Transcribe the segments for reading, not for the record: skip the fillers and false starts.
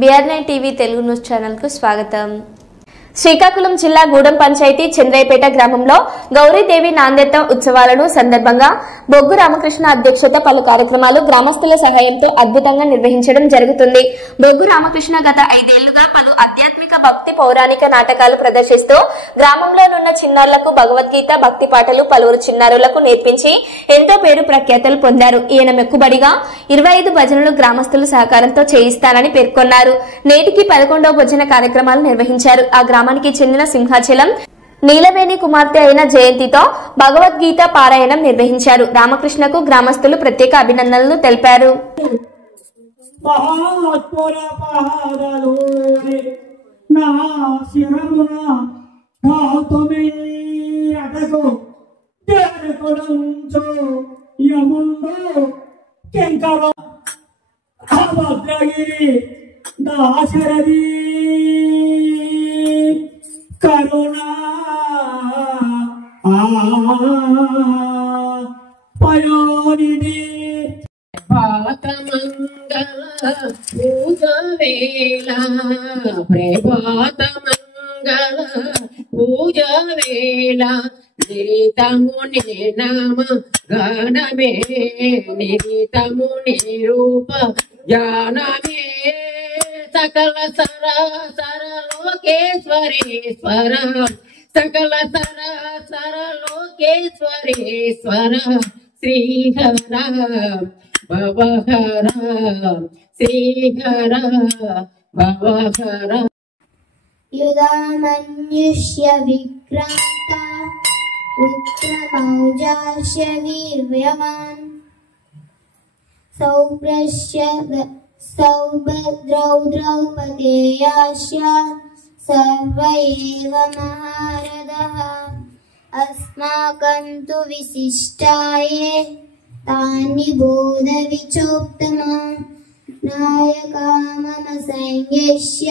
BR9 TV Telugu news channel కు స్వాగతం. శ్రీకాకుళం జిల్లా గూడెం పంచాయతీ చంద్రైపేట గ్రామంలో గౌరీదేవి నాందేత ఉత్సవాలను సందర్భంగా బొగ్గు రామకృష్ణ అధ్యక్షత పలు కార్యక్రమాలు గ్రామస్తుల సహాయంతో అద్భుతంగా నిర్వహించడం జరుగుతుంది. బొగ్గు రామకృష్ణ గత 5 ఏళ్లుగా పలు ఆధ్యాత్మిక భక్తి పౌరాణిక నాటకాలు ప్రదర్శిస్తూ గ్రామంలోనున్న చిన్నారులకు భగవద్గీత భక్తి పాటలు పలువురు చిన్నారులకు నేర్పించి ఎంతో పేరు ప్రఖ్యాతలు పొందారు. ఈయన మెక్కుబడిగా 25 భజనలు గ్రామస్తుల సహకారంతో చేయిస్తానని పేర్కొన్నారు. నేటికి 11వ భజన కార్యక్రమాలు నిర్వహించారు. ఆ గ్రామానికి చెందిన సింహాచలం నీలవేణి కుమార్తె అయిన జయంతితో భగవద్గీత పారాయణం నిర్వహించారు. రామకృష్ణకు గ్రామస్తులు ప్రత్యేక అభినందనలు తెలిపారు. కరుణా పయోనిధి పాతమంగళ పూజ వేళ ప్రభాత మంగళ పూజ వేళ నిరితము నామ గణమే నిరితము నిరూప జ్ఞానమే సకల సర లోకేశ్వరేశ్వర సకల సర లోకేశ్వరేశ్వర శ్రీహర భవహర శ్రీహర భవహర యుధామన్యుష్య విక్రాంత ఉత్తమౌజాస్య వీర్యవాన్ సౌభద్రౌ ద్రౌపదేయాస్య సర్వ ఏవ మహారథః అస్మాకం తు విశిష్టాయే తాని బోధ విచోత్తమా నాయకా మమ సైన్యస్య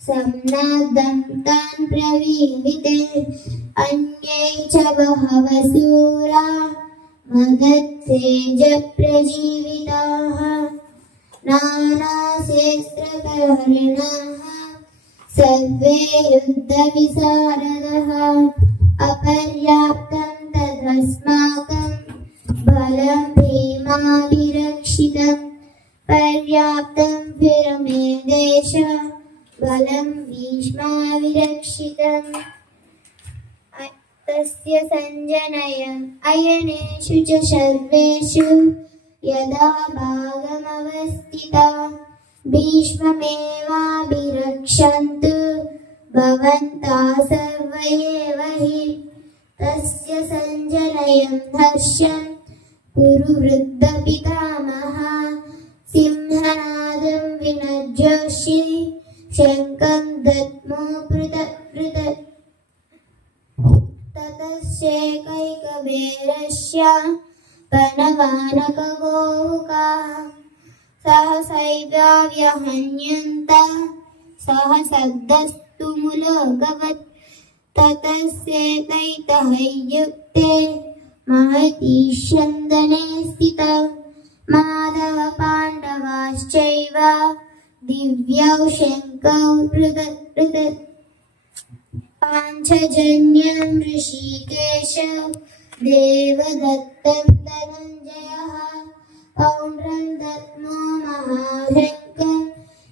సంనాదం తాన్ ప్రవీవితే అన్యై చ బహవ శూరా మదత్తేజ ప్రజీవితాః నానాశస్త్రకర్ణాః సర్వే యుద్ధ విశారదః అపర్యాప్తం తదస్మాకం బలం భీమాభిరక్షితం పర్యాప్తం విరమే దేశ బలం భీష్మాభిరక్షితం తస్య సంజనయం అయనేషు చ సర్వేషు యదా భాగమవస్థితా భీష్మమేవాభిరక్షन्तు భవంతా సర్వ ఏవ హి తస్య సంజనయం హర్షం కురు వృద్ధ పితామహ సింహనాదం వినజ్యోషి శంఖం దద్మో పృథక్ తతశ్చేకైకవేరస్య పనవానకగోముఖాః సహసైవావ్యహన్యంత సహసద్దస్తుములోగవత్ తతస్యేతైతహైయుక్తే మహతీ స్యందనే స్థితౌ మాధవ పాండవాశ్చైవ దివ్యౌ శంకౌ పృథక్ పాంచజన్యం ఋషికేశౌ దేవదత్తం ధనంజయః పౌండ్రం దద్మో మహాశంకం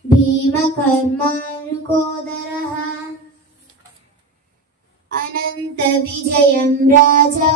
భీమకర్మానుకోదరః అనంత విజయం రాజా